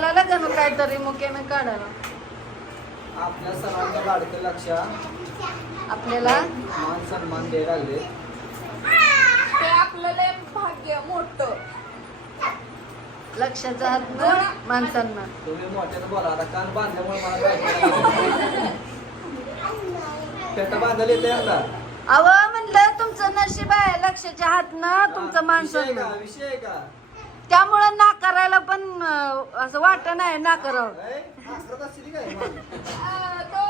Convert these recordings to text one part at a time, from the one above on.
बोलायला का ना काहीतरी? मुख्यानं काढायला. आपल्या सर्वांच्या लाडकं लक्ष आपल्याला? मान सन्मान द्यायला लागले. ते आपलं लय भाग्य मोठं. लक्षाचा हात माणसांना तुम्ही मोठ्यानं बोला आता कान बांधल्यामुळे मला काय फेटा बांधायला येते आता अव म्हणलं तुमचं नशीब आहे लक्षाच्या हात ना तुमचं माणसं विषय का? विषय आहे का? त्यामुळं नाकारायला पण असं वाटत नाही नाकारावं तो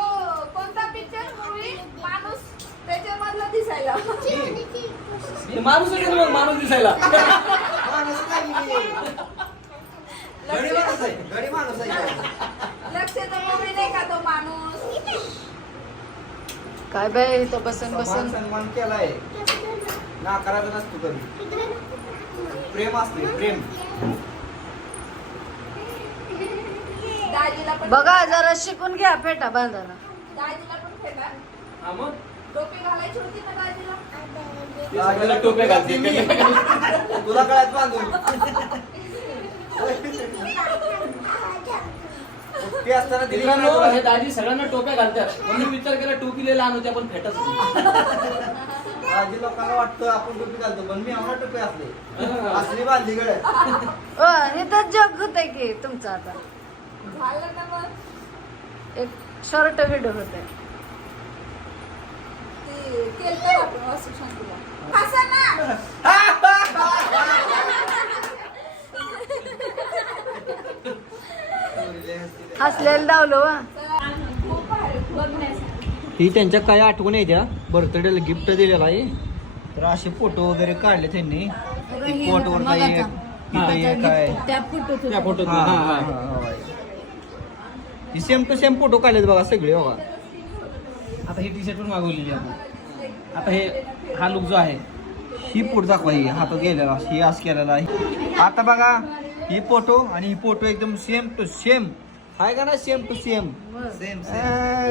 कोणता पिक्चर मूवी माणूस त्याच्यामधला दिसायला माणूस आहे का मग माणूस दिसायला. माणूस नाही गडी माणूस आहे गडी माणूस आहे लक्षाचा मूवी नाही का तो माणूस काय बाई इथं बसन मान बसन सन्मान केलाय. नाकाराचा नसतो कधी. प्रेम असते प्रेम. दाजीला पण बघा जरा शिकून घ्या फेटा बांधायला. दाजीला पण फेटा. हा मग? टोपी घालायची होती ना दाजीला? ते सगळ्याला टोप्या घालते. तुला कळत बांधून. ते असताना दिली का मित्रांनो नाही हे तुला? दाजी सगळ्यांना टोप्या घालतात. म्हणून विचार केला टोपी लय लहान होत्या पण फेटच. आधी लोकांना वाटतं आपण टोपी घालतो पण मी आम्हाला टोपी असले असली बांधली गड अ इथं जग होतंय की तुमचं आता. झालं ना मग? एक शॉर्ट व्हिडिओ होतंय. ते केलं आपण वासू शांतीला? हसा ना! हसलेलं दावलं वा. खूप बघण्यासाठी ही त्यांच्या काय आठवण आहे त्या बर्थडेला गिफ्ट दिलेलं आहे. तर असे फोटो वगैरे काढले त्यांनी. फोटोवर काही एक, एक आहे. त्या फोटो त्या फोटोत हा, हा, हा, हा. ही सेम टू सेम फोटो काढलेत बघा सगळे बघा. आता ही टी शर्ट पण मागवलेली आपण आता हे हा लुक जो आहे ही फोटो दाखवा ही हात गेलेला ही आस केलेला आहे. आता बघा ही फोटो आणि ही फोटो एकदम सेम टू सेम आहे का ना सेम टू सेम सेम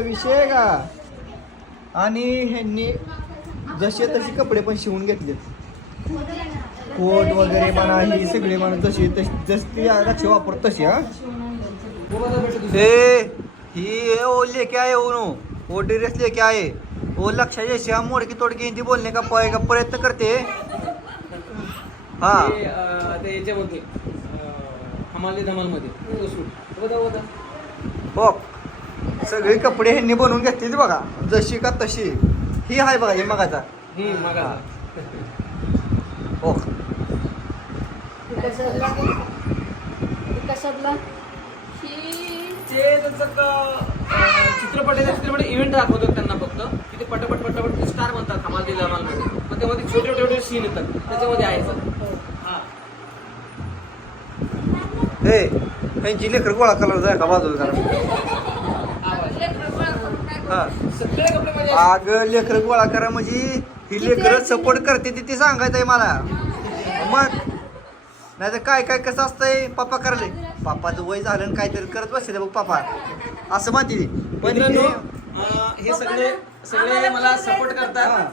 विषय आहे का? आणि ह्यांनी जसे तसे कपडे पण शिवून घेतले. कोट वगैरे म्हणा ही सगळे म्हणा जशी जशी लक्ष वापर तशी हा. हे ही ओ लेके आए उनो वो ड्रेस लेके आए वो लक्ष्य जैसे हम मोड़ की तोड़ के हिंदी बोलने का प- का प्रयत्न करते. हा. ते, याच्यामध्ये हमाली धमालमध्ये हो. सगळे कपडे ह्यांनी बनवून घेतले बघा. जशी का तशी. ही आहे बघा हे मगाचा ही हो. ही ते त्यांचं चित्रपट इव्हेंट दाखवतात त्यांना फक्त. की ते पटापट पटापट स्टार बनतात हमाल धमालमध्ये मग त्यामध्ये छोटे छोटे सीन येतात. त्याच्यामध्ये आहे सर. हा. हे ह्यांची लेकर गोळा कलर जाय का बाजूला जरा? हा. सगळे कपडे माझे अग लेकर गोळा करा म्हणजे. ही लेकर सपोर्ट करते ती- ती सांगायचंय मला. मग. नाही तर काय काय कसं असतंय? पप्पा करले. पप्पाचं वय झालं आणि काहीतरी करत बसले बघ पप्पा. असं म्हणते ती. पण मित्रांनो हे- अं, हे सगळे सगळे मला सपोर्ट करतात.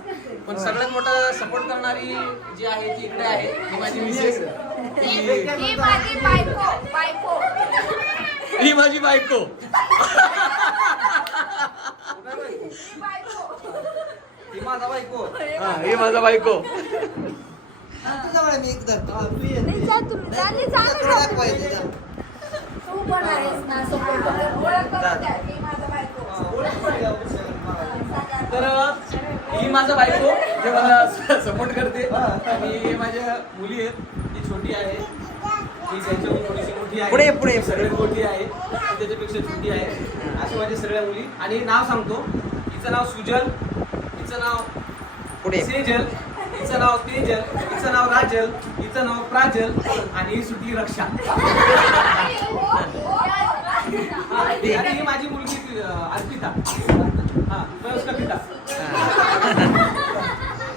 पण सगळ्यात मोठा सपोर्ट करणारी जी आहे ती इकडे आहे. ही माझी मिसेस. ती- ही माझी बायको. बायको. ही माझी बायको. ही माझा बायको हा ही माझा बायको तुझ्याकडे मी एक धरतो. हा, तू ये. नाही, जा तू. झाली, झाली तुला ना. दाखवायचं, जा. तू पण आहेस ना support कर. ओळख करून द्या, ही माझा बायको. हा, ओळख पडली आपण सगळ्यांना. तर ही माझा बायको जे मला सपोर्ट करते आणि माझ्या मुली आहेत ती छोटी आहे ती त्यांच्याहून थोडीशी मोठी आहे पुढे, पुढे. सगळ्यात मोठी आहे ती त्याच्यापेक्षा छोटी आहे अशी माझ्या सगळ्या मुली आणि नाव सांगतो हिचं नाव सुजल हिचं नाव पुढे. सेजल हिचं नाव तेजल हिचं नाव राजल हिचं नाव प्राजल आणि ही सुटी रक्षा. हा, आणि ही माझी मुलगी ती, अं, अर्पिता. हा पिता.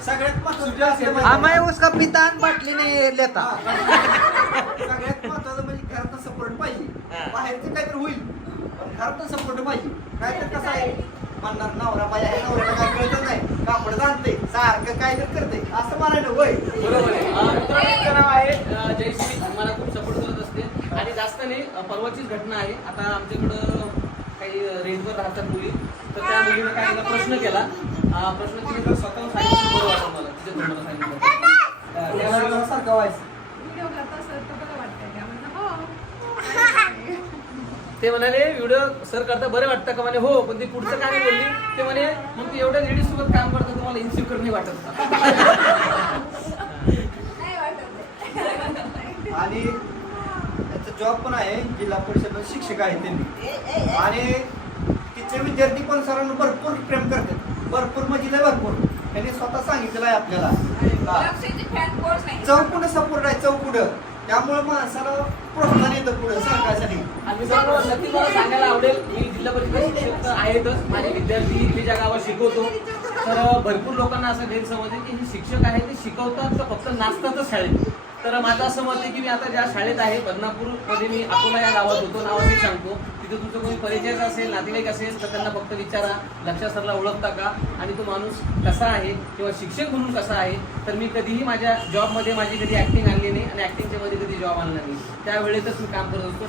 सगळ्यात महत्वाचं सुजल असं सेजल. हा, मैं उसका पिता बाटली नाही लेता सगळ्यात महत्वाचं म्हणजे घरात सपोर्ट पाहिजे. बाहेरचं काहीतरी होईल पण घरात सपोर्ट पाहिजे. नाहीतर कसं आहे? म्हणणार नवरा पाहिजे आहे, नवऱ्याला काय कळत नाही. कापड जाणते सारखं काय तर करते. असं म्हणायला होय. बरोबर आहे. नाव आहे जयश्री. मला खूप सपोर्ट करत असते. आणि जास्त नाही परवाचीच घटना आहे. आता आमच्याकडं काही रेंजवर राहतात मुली. तर त्या मुलीने काय प्रश्न केला. प्रश्न तिने जर सांगितलं बरोबर मला तिथे तुम्हाला सांगितलं. त्याला सारखं व्हायचं व्हिडिओ करत असेल तर बरं वाटतंय का म्हणलं हो ते म्हणाले व्हिडिओ सर करता बरं वाटतं का? म्हणे हो पण ते पुढचं काय बोलली. ते म्हणे मग ते एवढ्या लेडीज सोबत काम करता तुम्हाला इन्सिक्युअर नाही वाटत आणि त्यांचा जॉब पण आहे जिल्हा परिषद शिक्षक आहेत त्यांनी. आणि तिचे विद्यार्थी पण सरांना भरपूर प्रेम करतात. भरपूर म्हणजे लय भरपूर. त्यांनी स्वतः सांगितलेलं आहे आपल्याला. लक्षाची फॅन कोर्स नाही. चौकुंड सपोर्ट आहे चौकुंड. त्यामुळे माणसाला प्रोत्साहन येतं पुढे सरकारसाठी आणि मित्रांनो नक्की मला सांगायला आवडेल मी जिल्हा परिषद शिक्षक तर आहेतच. माझे विद्यार्थी मी ज्या गावात शिकवतो तर भरपूर लोकांना असं गैरसमज आहे की हे शिक्षक आहे ते शिकवतात तर फक्त नाचतातच शाळेत. तर माझं असं मत आहे की मी आता ज्या शाळेत आहे बदनापूरमध्ये मी अकोला या गावात होतो नावाने सांगतो. तिथे तुमचं कोणी परिचय असेल नातेवाईक असेल तर त्यांना फक्त विचारा लक्षा सरला ओळखता का? आणि तो माणूस कसा आहे किंवा शिक्षक म्हणून कसा आहे? तर मी कधीही माझ्या जॉबमध्ये माझी कधी ऍक्टिंग आणली नाही आणि ऍक्टिंगच्या मध्ये कधी जॉब आणला नाही. त्यावेळेतच मी काम करत असतो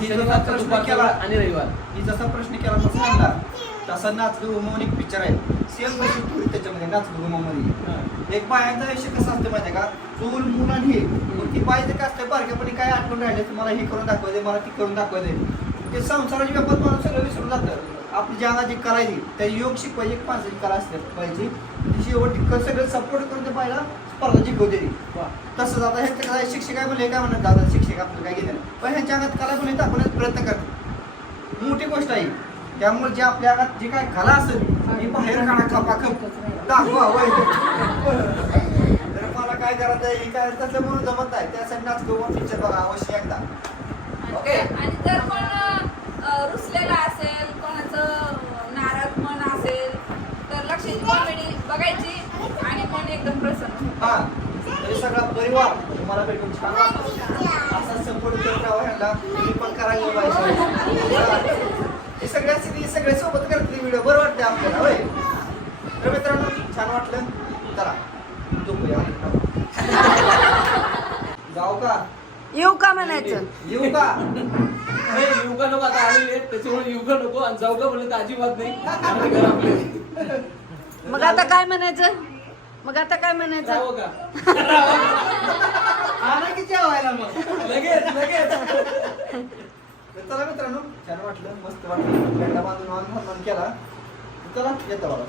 आणि रविवार. मी जसा प्रश्न केला तसा तसा नाचलो म्हणून एक पिक्चर आहे. सेम तशी स्टोरी त्याच्यामध्ये नाचलो मध्ये एक बायांचा आयुष्य कसं असतं माहिती का? चूल मूल आणि हे. मग ती बाई काय असते बारक्यापणी काय आठवण राहिले तुम्हाला हे करून दाखवायचे मला ती करून दाखवायचे ते संसाराची व्यापार माणूस सगळं विसरून जातं. आपली जी कला आहे ती, त्या योग शिकवायची एक माणसाची कला असते. पाहिजे. ती शेवटी सगळं सपोर्ट करून ते बायला स्पर्धा जिंकवते. तसंच आता हे काय शिक्षक आहे म्हणले काय म्हणत दादा? शिक्षक आपल्याला काय घेणार? पण ह्यांच्या अंगात कला पण दाखवण्याचा प्रयत्न करतात मोठी गोष्ट आहे. त्यामुळे जे आपल्या अंगात जी काय कला असेल ती बाहेर काढा खपा खप. दाखवा होय. तर मला काय करायचं आहे हे काय तसं म्हणून जमत नाही. त्यासाठी नाच किंवा पिक्चर बघा अवश्य एकदा. ओके आणि जर कोण रुसलेला असेल कोणाचं नाराज मन असेल तर लक्षाची कॉमेडी बघायची आणि मन एकदम प्रसन्न. हा. तरी सगळा परिवार तुम्हाला भेटून छान असा सपोर्ट करत राहा ह्याला तुम्ही पण करायला पाहिजे. हे सगळ्याच हे सगळे सोबत करते व्हिडिओ बरं वाटते आपल्याला होय? तर मित्रांनो छान वाटलं. चला झोपूया. जाऊ का? येऊ का म्हणायचं? येऊ का? हे नको? आता त्याच्यामुळे आणि जाऊ का म्हणलं तर अजिबात नाही. आपले घर आपले. मग आता काय म्हणायचं? मग आता काय म्हणायचं? का? आला की जेवायला मग. लगेच लगेच. तर चला मित्रांनो छान वाटलं मस्त वाटलं. खेळला बांधून मान केला. चला येतो बाबा.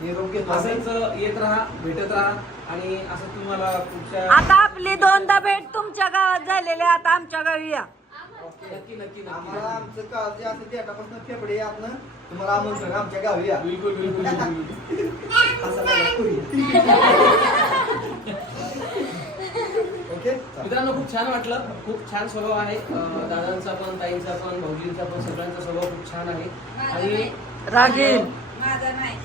निरोप घेतो. असंच येत राहा भेटत राहा आणि असं तुम्हाला पुढच्या आता आपली दोनदा भेट तुमच्या गावात झालेली आहे, आता आमच्या गावी या. नक्की नक्की आम्हाला नक्की आमचं काळ जे असं देटापासून फेफडे आपलं तुम्हाला आमंत्रण आमच्या गावी या. बिलकुल बिलकुल बिलकुल. असं. मित्रांनो खूप छान वाटलं. खूप छान स्वभाव आहे. दादांचा पण ताईंचा पण भाऊजींचा पण सगळ्यांचा स्वभाव खूप छान आहे. आणि रागीन माझा नाही.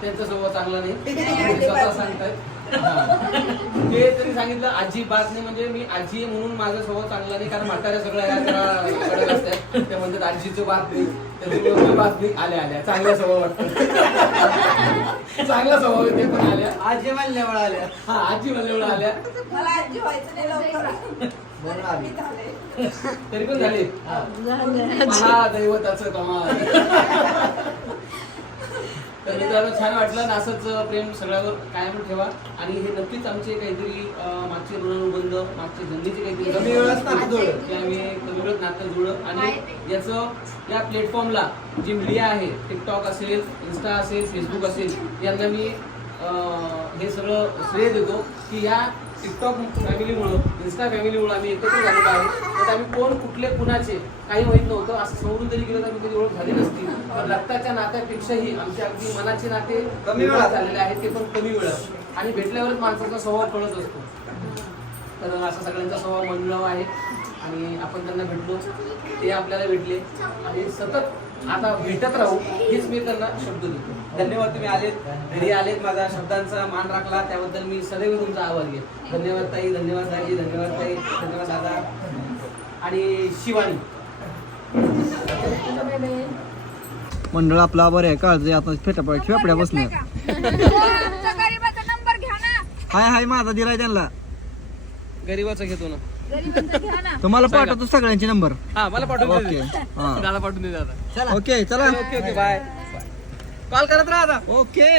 त्यांचा स्वभाव चांगला नाही. स्वतः सांगतायत. ते तरी सांगितलं अजिबात नाही म्हणजे मी आजी म्हणून माझा स्वभाव चांगला नाही कारण म्हाताऱ्या सगळ्या या जरा कडक असतात. त्या म्हणतात आजीचं बात नाही. मी बात नाही. आल्या आल्या. चांगला स्वभाव वाटतो. चांगला स्वभाव आहे ते पण आल्या. आजी म्हणल्यावर आल्या. हा आजी म्हणल्यावर आल्या. मला आजी व्हायचं नाही लवकर. म्हणून आली मी झाले. तरी पण झाले. झालं. हा दैवताचं कमाल. तर मित्रांनो छान वाटलं आणि असंच प्रेम सगळ्यावर कायम ठेवा. आणि हे नक्कीच आमचे काहीतरी मागचे ऋणानुबंध मागचे जंगलीचे काहीतरी कमी वेळात नातं जुळलं. ते आम्ही कमी वेळात नातं जुळलं आणि याचं या प्लॅटफॉर्मला जी मीडिया आहे टिकटॉक असेल इन्स्टा असेल फेसबुक असेल यांना मी हे सगळं श्रेय देतो की या टिकटॉक फॅमिलीमुळं इन्स्टा फॅमिलीमुळं आम्ही एकत्र झालेलो आहे तर आम्ही कोण कुठले कुणाचे काही माहीत नव्हतं. असं समोरून जरी गेलं तर आम्ही कधी ओळख झाली नसती. पण रक्ताच्या नात्यापेक्षाही आमचे अगदी मनाचे नाते कमी वेळात. झालेले आहेत ते पण कमी वेळात. आणि भेटल्यावरच माणसाचा स्वभाव कळत असतो. तर असा सगळ्यांचा स्वभाव मंडळ आहे. आणि आपण त्यांना भेटलो ते आपल्याला भेटले. आणि सतत आता भेटत राहू हेच मी त्यांना शब्द देतो. धन्यवाद तुम्ही आलेत. घरी आलेत माझा शब्दांचा मान राखला. त्याबद्दल मी सदैव तुमचा आभार घे धन्यवाद ताई. धन्यवाद दाजी. धन्यवाद ताई. धन्यवाद दादा. आणि शिवानी. मंडळ आपला आभार आहे काळजी आता फेटापा खेपड्या बसणार आमच्या गरीबाचा नंबर घ्या ना. हाय हाय माझा दिलाय त्यांना. गरीबाचा घेतो ना. तुम्हाला पाठवतो सगळ्यांचे नंबर. हा मला पाठवून ओके. दे हा. दादा पाठवून दे दादा ओके चला. Okay okay bye. कॉल करत राहा आता. ओके.